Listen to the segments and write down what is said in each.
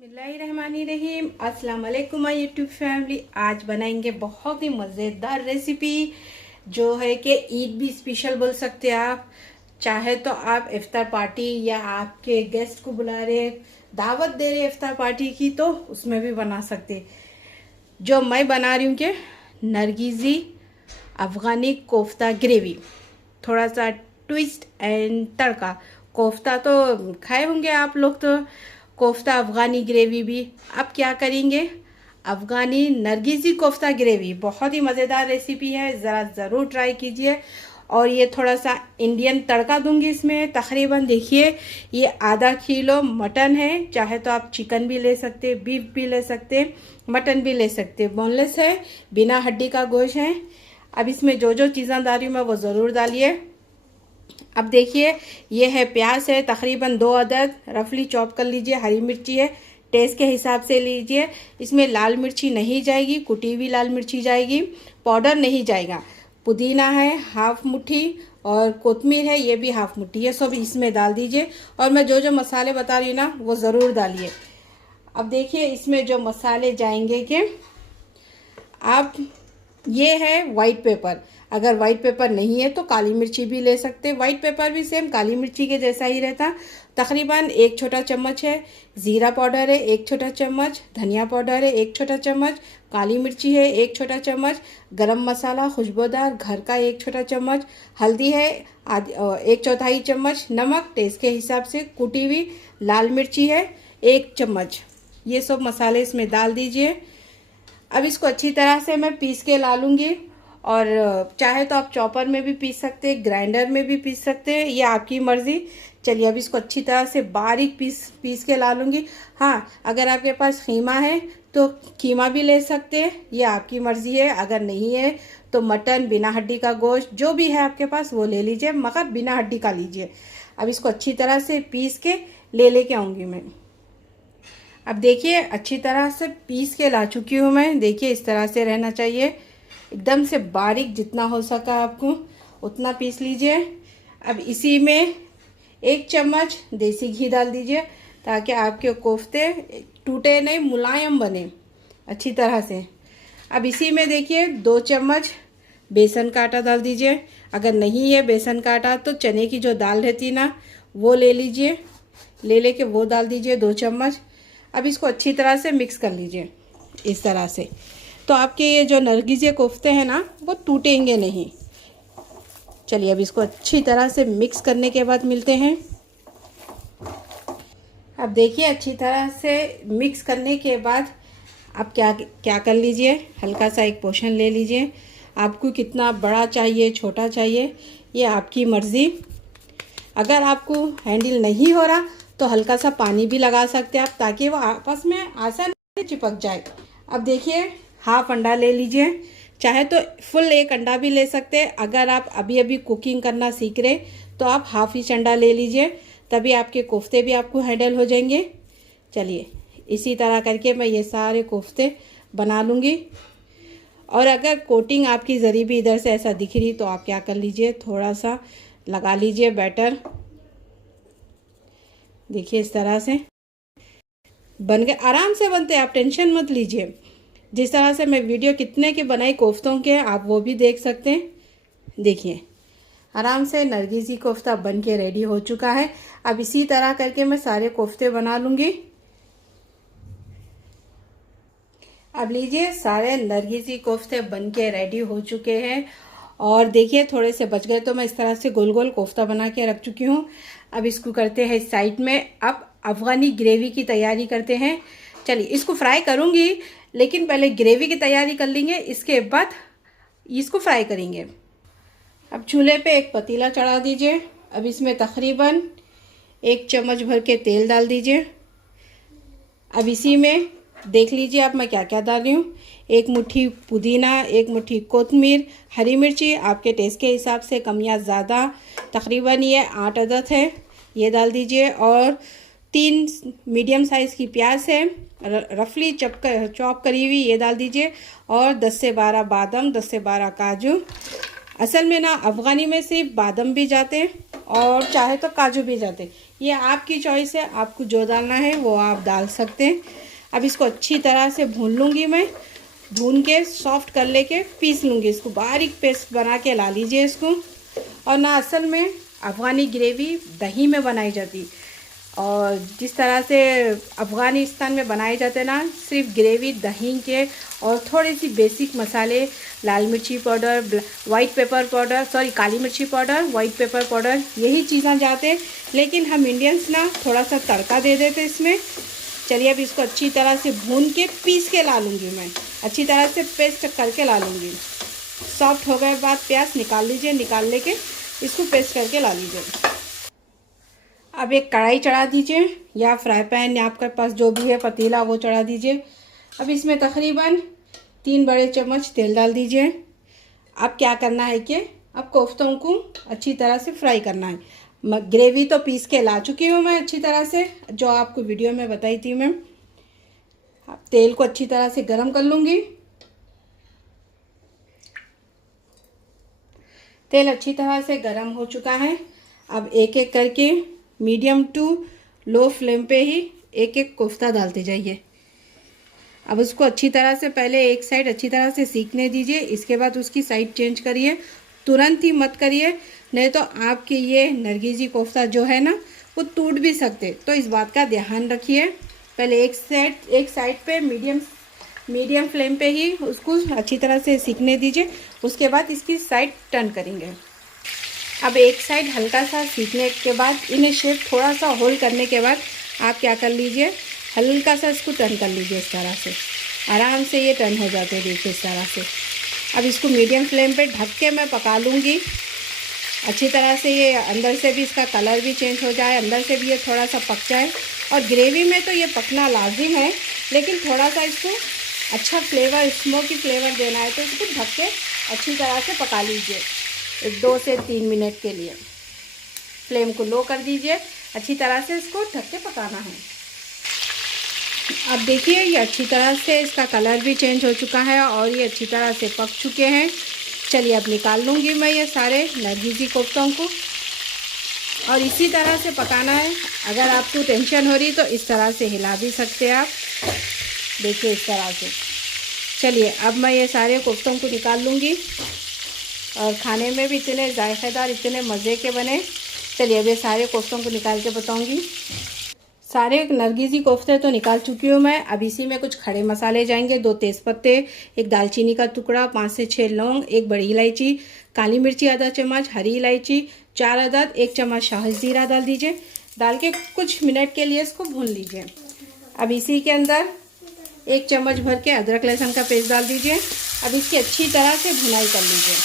बिस्मिल्लाहिर्रहमानिर्रहीम। अस्सलाम वालेकुम माय यूट्यूब फैमिली। आज बनाएंगे बहुत ही मज़ेदार रेसिपी जो है कि ईद भी स्पेशल बोल सकते हैं आप। चाहे तो आप इफ्तार पार्टी या आपके गेस्ट को बुला रहे, दावत दे रहे इफ्तार पार्टी की, तो उसमें भी बना सकते। जो मैं बना रही हूँ कि नरगिज़ी अफ़गानी कोफ्ता ग्रेवी, थोड़ा सा ट्विस्ट एंड तड़का। कोफ्ता तो खाए होंगे आप लोग, तो कोफ्ता अफ़गानी ग्रेवी भी। अब क्या करेंगे, अफ़गानी नरगिज़ी कोफ्ता ग्रेवी बहुत ही मज़ेदार रेसिपी है, ज़रूर ट्राई कीजिए। और ये थोड़ा सा इंडियन तड़का दूंगी इसमें। तकरीबन देखिए ये आधा किलो मटन है, चाहे तो आप चिकन भी ले सकते, बीफ भी ले सकते, मटन भी ले सकते। बोनलेस है, बिना हड्डी का गोश्त है। अब इसमें जो जो चीज़ें डाली मैं वो ज़रूर डालिए। अब देखिए ये है प्याज है, तकरीबन 2 अदद रफली चॉप कर लीजिए। हरी मिर्ची है, टेस्ट के हिसाब से लीजिए। इसमें लाल मिर्ची नहीं जाएगी, कुटी हुई लाल मिर्ची जाएगी, पाउडर नहीं जाएगा। पुदीना है हाफ मुट्ठी और कोतमीर है, ये भी हाफ मुट्ठी। ये सब इसमें डाल दीजिए और मैं जो जो मसाले बता रही हूँ ना वो ज़रूर डालिए। अब देखिए इसमें जो मसाले जाएंगे कि आप, ये है वाइट पेपर। अगर वाइट पेपर नहीं है तो काली मिर्ची भी ले सकते। वाइट पेपर भी सेम काली मिर्ची के जैसा ही रहता। तकरीबन 1 छोटा चम्मच है ज़ीरा पाउडर है, 1 छोटा चम्मच धनिया पाउडर है, 1 छोटा चम्मच काली मिर्ची है, 1 छोटा चम्मच गरम मसाला खुशबूदार घर का, 1 छोटा चम्मच हल्दी है, 1/4 चम्मच नमक टेस्ट के हिसाब से, कुटी हुई लाल मिर्ची है 1 चम्मच। ये सब मसाले इसमें डाल दीजिए। अब इसको अच्छी तरह से मैं पीस के ला लूँगी, और चाहे तो आप चॉपर में भी पीस सकते हैं, ग्राइंडर में भी पीस सकते हैं, ये आपकी मर्ज़ी। चलिए अब इसको अच्छी तरह से बारीक पीस के ला लूँगी। हाँ, अगर आपके पास कीमा है तो कीमा भी ले सकते हैं, ये आपकी मर्ज़ी है। अगर नहीं है तो मटन बिना हड्डी का गोश्त जो भी है आपके पास वो ले लीजिए, मगर बिना हड्डी का लीजिए। अब इसको अच्छी तरह से पीस के लेके आऊँगी मैं। अब देखिए अच्छी तरह से पीस के ला चुकी हूँ मैं। देखिए इस तरह से रहना चाहिए, एकदम से बारीक, जितना हो सका आपको उतना पीस लीजिए। अब इसी में 1 चम्मच देसी घी डाल दीजिए ताकि आपके कोफ्ते टूटे नहीं, मुलायम बने अच्छी तरह से। अब इसी में देखिए 2 चम्मच बेसन का आटा डाल दीजिए। अगर नहीं है बेसन का आटा तो चने की जो दाल रहती ना वो ले लीजिए, लेके वो डाल दीजिए 2 चम्मच। अब इसको अच्छी तरह से मिक्स कर लीजिए इस तरह से, तो आपके ये जो नरगिज़ी कोफ्ते हैं ना वो टूटेंगे नहीं। चलिए अब इसको अच्छी तरह से मिक्स करने के बाद मिलते हैं। अब देखिए अच्छी तरह से मिक्स करने के बाद आप क्या कर लीजिए, हल्का सा एक पोर्शन ले लीजिए। आपको कितना बड़ा चाहिए छोटा चाहिए ये आपकी मर्ज़ी। अगर आपको हैंडल नहीं हो रहा तो हल्का सा पानी भी लगा सकते हैं आप, ताकि वो आपस में आसानी चिपक जाए। अब देखिए हाफ अंडा ले लीजिए, चाहे तो फुल 1 अंडा भी ले सकते हैं। अगर आप अभी अभी कुकिंग करना सीख रहे तो आप हाफ इंच अंडा ले लीजिए, तभी आपके कोफ्ते भी आपको हैंडल हो जाएंगे। चलिए इसी तरह करके मैं ये सारे कोफ्ते बना लूँगी। और अगर कोटिंग आपकी ज़री भी इधर से ऐसा दिख रही तो आप क्या कर लीजिए, थोड़ा सा लगा लीजिए बैटर। देखिए इस तरह से बन गए, आराम से बनते हैं, आप टेंशन मत लीजिए। जिस तरह से मैं वीडियो कितने के बनाई कोफ्तों के आप वो भी देख सकते हैं। देखिए आराम से नरगिज़ी कोफ्ता बन के रेडी हो चुका है। अब इसी तरह करके मैं सारे कोफ्ते बना लूँगी। अब लीजिए सारे नरगिज़ी कोफ्ते बन के रेडी हो चुके हैं। और देखिए थोड़े से बच गए तो मैं इस तरह से गोल गोल कोफ्ता बना के रख चुकी हूँ। अब इसको करते हैं साइड में। अब अफ़गानी ग्रेवी की तैयारी करते हैं। चलिए इसको फ्राई करूँगी, लेकिन पहले ग्रेवी की तैयारी कर लेंगे, इसके बाद इसको फ्राई करेंगे। अब चूल्हे पे एक पतीला चढ़ा दीजिए। अब इसमें तकरीबन 1 चम्मच भर के तेल डाल दीजिए। अब इसी में देख लीजिए आप मैं क्या क्या डाल रही हूँ। 1 मुट्ठी पुदीना, 1 मुट्ठी कोतमीर, हरी मिर्ची आपके टेस्ट के हिसाब से कम या ज़्यादा, तकरीबन ये 8 अदद है, ये डाल दीजिए। और 3 मीडियम साइज़ की प्याज है रफली चॉप करी हुई, ये डाल दीजिए। और 10 से 12 बादाम, 10 से 12 काजू। असल में ना अफ़गानी में सिर्फ बादाम भी जाते हैं और चाहे तो काजू भी जाते, ये आपकी चॉइस है, आपको जो डालना है वो आप डाल सकते हैं। अब इसको अच्छी तरह से भून लूँगी मैं, भून के सॉफ्ट कर लेके पीस लूँगी, इसको बारीक पेस्ट बना के ला लीजिए इसको। और ना असल में अफ़गानी ग्रेवी दही में बनाई जाती, और जिस तरह से अफ़गानिस्तान में बनाए जाते ना, सिर्फ ग्रेवी दही के और थोड़ी सी बेसिक मसाले, लाल मिर्ची powder, white pepper powder, sorry काली मिर्ची पाउडर, वाइट पेपर पाउडर, यही चीज़ें जाते। लेकिन हम इंडियंस ना थोड़ा सा तड़का दे देते इसमें। चलिए अब इसको अच्छी तरह से भून के पीस के ला लूँगी मैं, अच्छी तरह से पेस्ट करके ला लूँगी। सॉफ्ट हो गए बाद प्याज निकाल लीजिए, निकाल लेके इसको पेस्ट करके ला लीजिए। अब एक कढ़ाई चढ़ा दीजिए या फ्राई पैन या आपके पास जो भी है पतीला वो चढ़ा दीजिए। अब इसमें तकरीबन 3 बड़े चम्मच तेल डाल दीजिए। अब क्या करना है कि अब कोफ्तों को अच्छी तरह से फ्राई करना है। ग्रेवी तो पीस के ला चुकी हूँ मैं अच्छी तरह से, जो आपको वीडियो में बताई थी मैं। अब तेल को अच्छी तरह से गरम कर लूँगी। तेल अच्छी तरह से गरम हो चुका है। अब एक एक करके मीडियम टू लो फ्लेम पे ही एक एक कोफ्ता डालते जाइए। अब उसको अच्छी तरह से पहले एक साइड अच्छी तरह से सीखने दीजिए, इसके बाद उसकी साइड चेंज करिए। तुरंत ही मत करिए, नहीं तो आपके ये नरगिसी कोफ्ता जो है ना वो टूट भी सकते, तो इस बात का ध्यान रखिए। पहले एक साइड पे मीडियम फ्लेम पे ही उसको अच्छी तरह से सीखने दीजिए, उसके बाद इसकी साइड टर्न करेंगे। अब एक साइड हल्का सा सीखने के बाद इन्हें शेप थोड़ा सा होल्ड करने के बाद आप क्या कर लीजिए, हल्का सा इसको टर्न कर लीजिए। इस तरह से आराम से ये टर्न हो जाते हैं, देखिए इस तरह से। अब इसको मीडियम फ्लेम पे ढक के मैं पका लूँगी अच्छी तरह से। ये अंदर से भी इसका कलर भी चेंज हो जाए, अंदर से भी ये थोड़ा सा पक जाए। और ग्रेवी में तो ये पकना लाजिम है, लेकिन थोड़ा सा इसको अच्छा फ्लेवर, स्मोकी फ्लेवर देना है तो इसको ढक के अच्छी तरह से पका लीजिए 2 से 3 मिनट के लिए। फ्लेम को लो कर दीजिए, अच्छी तरह से इसको ढक के पकाना है। अब देखिए ये अच्छी तरह से इसका कलर भी चेंज हो चुका है और ये अच्छी तरह से पक चुके हैं। चलिए अब निकाल लूँगी मैं ये सारे नरगिसी कोफ्तों को, और इसी तरह से पकाना है। अगर आपको टेंशन हो रही तो इस तरह से हिला भी सकते हैं आप, देखिए इस तरह से। चलिए अब मैं ये सारे कोफ्तों को निकाल लूँगी, और खाने में भी इतने जायकेदार, इतने मज़े के बने। चलिए अब ये सारे कोफ्तों को निकाल के बताऊँगी। सारे नरगिसी कोफ्ते तो निकाल चुकी हूँ मैं। अब इसी में कुछ खड़े मसाले जाएंगे, 2 तेज़पत्ते, 1 दालचीनी का टुकड़ा, 5 से 6 लौंग, 1 बड़ी इलायची, काली मिर्ची आधा चम्मच, हरी इलायची 4 अदद, 1 चम्मच शाही ज़ीरा डाल दीजिए। डाल के कुछ मिनट के लिए इसको भून लीजिए। अब इसी के अंदर 1 चम्मच भर के अदरक लहसुन का पेस्ट डाल दीजिए। अब इसकी अच्छी तरह से भुनाई कर लीजिए।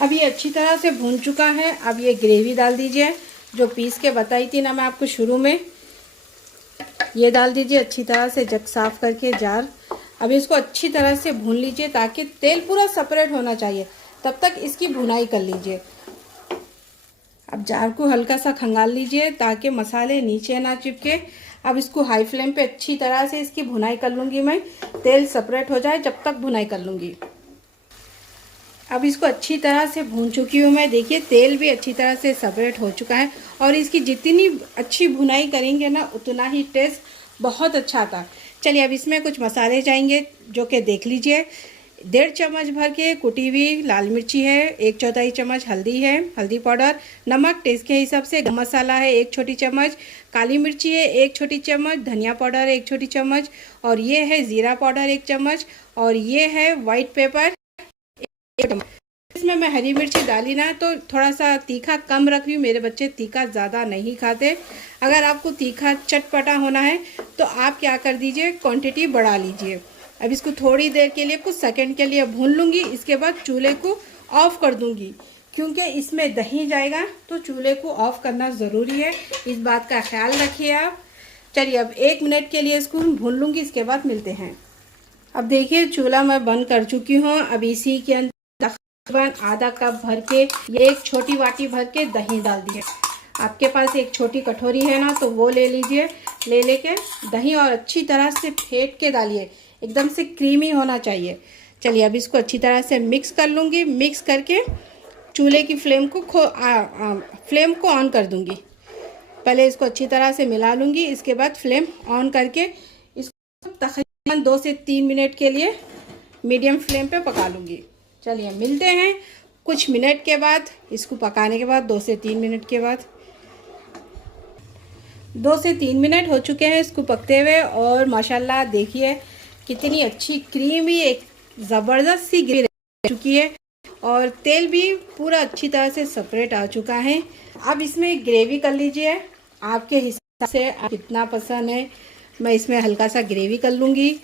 अब ये अच्छी तरह से भून चुका है। अब ये ग्रेवी डाल दीजिए जो पीस के बताई थी ना मैं आपको शुरू में, ये डाल दीजिए अच्छी तरह से, जग साफ करके जार। अब इसको अच्छी तरह से भून लीजिए ताकि तेल पूरा सेपरेट होना चाहिए, तब तक इसकी भुनाई कर लीजिए। अब जार को हल्का सा खंगाल लीजिए ताकि मसाले नीचे ना चिपके। अब इसको हाई फ्लेम पे अच्छी तरह से इसकी भुनाई कर लूँगी मैं, तेल सेपरेट हो जाए जब तक भुनाई कर लूँगी। अब इसको अच्छी तरह से भून चुकी हूँ मैं, देखिए तेल भी अच्छी तरह से सेपरेट हो चुका है। और इसकी जितनी अच्छी भुनाई करेंगे ना उतना ही टेस्ट बहुत अच्छा आता। चलिए अब इसमें कुछ मसाले जाएंगे जो कि देख लीजिए। 1.5 चम्मच भर के कुटी हुई लाल मिर्ची है, 1/4 चम्मच हल्दी है, हल्दी पाउडर, नमक टेस्ट के हिसाब से, गरम मसाला है 1 छोटी चम्मच, काली मिर्ची है 1 छोटी चम्मच, धनिया पाउडर 1 छोटी चम्मच, और ये है ज़ीरा पाउडर 1 चम्मच, और ये है वाइट पेपर। इसमें मैं हरी मिर्ची डाली ना तो थोड़ा सा तीखा कम रख रही हूँ, मेरे बच्चे तीखा ज़्यादा नहीं खाते। अगर आपको तीखा चटपटा होना है तो आप क्या कर दीजिए, क्वांटिटी बढ़ा लीजिए। अब इसको थोड़ी देर के लिए, कुछ सेकंड के लिए भून लूँगी। इसके बाद चूल्हे को ऑफ़ कर दूँगी, क्योंकि इसमें दही जाएगा तो चूल्हे को ऑफ़ करना ज़रूरी है, इस बात का ख्याल रखिए आप। चलिए अब 1 मिनट के लिए इसको भून लूँगी, इसके बाद मिलते हैं। अब देखिए चूल्हा मैं बंद कर चुकी हूँ। अब इसी के अंदर आधा कप भर के, ये 1 छोटी वाटी भर के दही डाल दिए। आपके पास एक छोटी कटोरी है ना तो वो ले लीजिए, लेके दही और अच्छी तरह से फेंट के डालिए, एकदम से क्रीमी होना चाहिए। चलिए अब इसको अच्छी तरह से मिक्स कर लूँगी। मिक्स करके चूल्हे की फ्लेम को ऑन कर दूंगी। पहले इसको अच्छी तरह से मिला लूँगी, इसके बाद फ्लेम ऑन करके इसको तकरीबन 2 से 3 मिनट के लिए मीडियम फ्लेम पे पका लूँगी। चलिए मिलते हैं कुछ मिनट के बाद, इसको पकाने के बाद 2 से 3 मिनट के बाद। 2 से 3 मिनट हो चुके हैं इसको पकते हुए और माशाल्लाह देखिए कितनी अच्छी क्रीमी एक ज़बरदस्त सी ग्रेवी रह चुकी है और तेल भी पूरा अच्छी तरह से सेपरेट आ चुका है। अब इसमें ग्रेवी कर लीजिए आपके हिसाब से, आप कितना पसंद है। मैं इसमें हल्का सा ग्रेवी कर लूँगी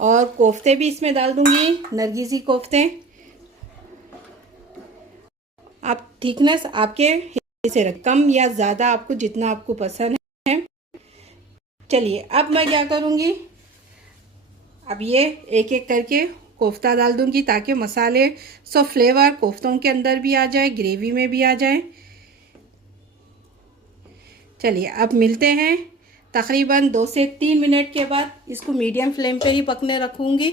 और कोफ्ते भी इसमें डाल दूँगी, नरगिसी कोफ्ते। आप थिकनेस आपके हिसाब से रखें, कम या ज़्यादा आपको जितना आपको पसंद है। चलिए अब मैं क्या करूँगी, अब ये एक एक करके कोफ्ता डाल दूँगी ताकि मसाले सब फ्लेवर कोफ्तों के अंदर भी आ जाए, ग्रेवी में भी आ जाए। चलिए अब मिलते हैं तकरीबन 2 से 3 मिनट के बाद। इसको मीडियम फ्लेम पे ही पकने रखूँगी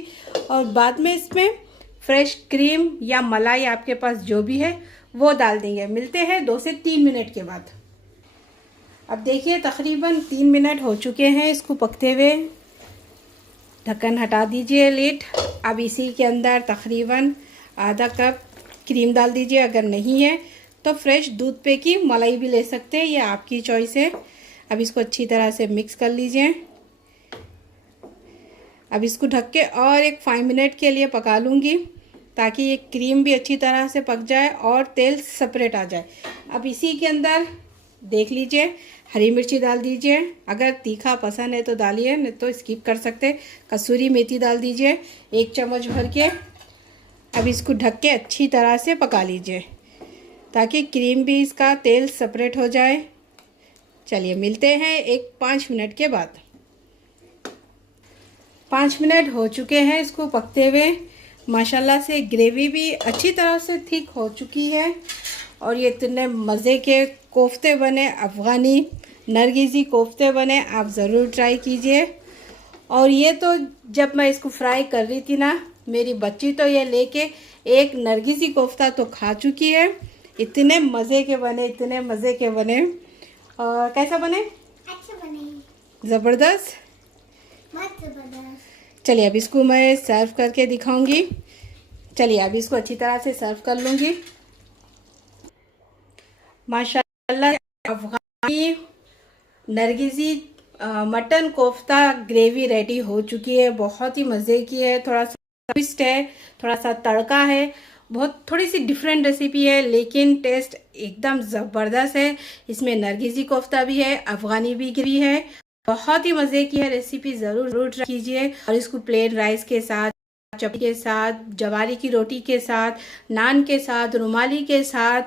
और बाद में इसमें फ्रेश क्रीम या मलाई आपके पास जो भी है वो डाल देंगे। मिलते हैं 2 से 3 मिनट के बाद। अब देखिए तकरीबन 3 मिनट हो चुके हैं इसको पकते हुए। ढक्कन हटा दीजिए लिड। अब इसी के अंदर तकरीबन आधा कप क्रीम डाल दीजिए, अगर नहीं है तो फ्रेश दूध पे की मलाई भी ले सकते हैं, ये आपकी चॉइस है। अब इसको अच्छी तरह से मिक्स कर लीजिए। अब इसको ढक के और एक 5 मिनट के लिए पका लूँगी ताकि ये क्रीम भी अच्छी तरह से पक जाए और तेल सेपरेट आ जाए। अब इसी के अंदर देख लीजिए हरी मिर्ची डाल दीजिए, अगर तीखा पसंद है तो डालिए, नहीं तो स्किप कर सकते। कसूरी मेथी डाल दीजिए 1 चम्मच भर के। अब इसको ढक के अच्छी तरह से पका लीजिए ताकि क्रीम भी इसका तेल सेपरेट हो जाए। चलिए मिलते हैं 5 मिनट के बाद। 5 मिनट हो चुके हैं इसको पकते हुए। माशाल्लाह से ग्रेवी भी अच्छी तरह से थिक हो चुकी है और ये इतने मज़े के कोफ्ते बने, अफ़गानी नरगिसी कोफ्ते बने, आप ज़रूर ट्राई कीजिए। और ये तो जब मैं इसको फ्राई कर रही थी ना, मेरी बच्ची तो ये लेके एक नरगिसी कोफ्ता तो खा चुकी है। इतने मज़े के बने, इतने मज़े के बने। और कैसा बने? अच्छा बने, ज़बरदस्त। चलिए अब इसको मैं सर्व करके दिखाऊंगी। चलिए अब इसको अच्छी तरह से सर्व कर लूँगी। माशाल्लाह अफ़गानी nargisi mutton kofta gravy ready हो चुकी है। बहुत ही मज़े की है, थोड़ा सा ट्विस्ट है, थोड़ा सा तड़का है, बहुत थोड़ी सी डिफरेंट रेसिपी है लेकिन टेस्ट एकदम ज़बरदस्त है। इसमें नरगिसी कोफ्ता भी है, अफ़गानी भी है, बहुत ही मज़े की है रेसिपी। ज़रूर ट्राई कीजिए। और इसको प्लेन राइस के साथ, चपाती के साथ, जवारी की रोटी के साथ, नान के साथ, रुमाली के साथ,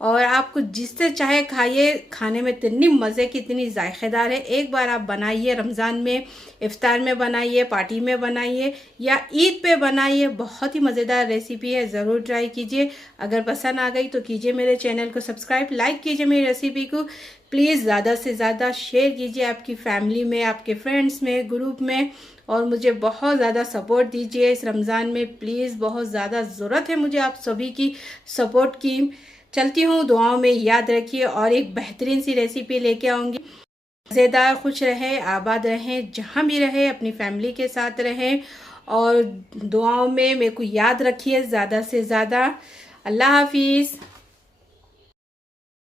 और आपको जिससे चाहे खाइए। खाने में इतनी मज़े की, इतनी जायकेदार है। एक बार आप बनाइए, रमज़ान में इफ्तार में बनाइए, पार्टी में बनाइए या ईद पे बनाइए, बहुत ही मज़ेदार रेसिपी है। ज़रूर ट्राई कीजिए। अगर पसंद आ गई तो कीजिए मेरे चैनल को सब्सक्राइब, लाइक कीजिए मेरी रेसिपी को। प्लीज़ ज़्यादा से ज़्यादा शेयर कीजिए आपकी फैमिली में, आपके फ्रेंड्स में, ग्रुप में, और मुझे बहुत ज़्यादा सपोर्ट दीजिए इस रमज़ान में। प्लीज़ बहुत ज़्यादा ज़रूरत है मुझे आप सभी की सपोर्ट की। चलती हूँ, दुआओं में याद रखिए और एक बेहतरीन सी रेसिपी लेके आऊँगी। मज़ेदार, खुश रहें, आबाद रहें, जहाँ भी रहें अपनी फैमिली के साथ रहें और दुआओं में मेरे को याद रखिए ज़्यादा से ज़्यादा। अल्लाह हाफिज़।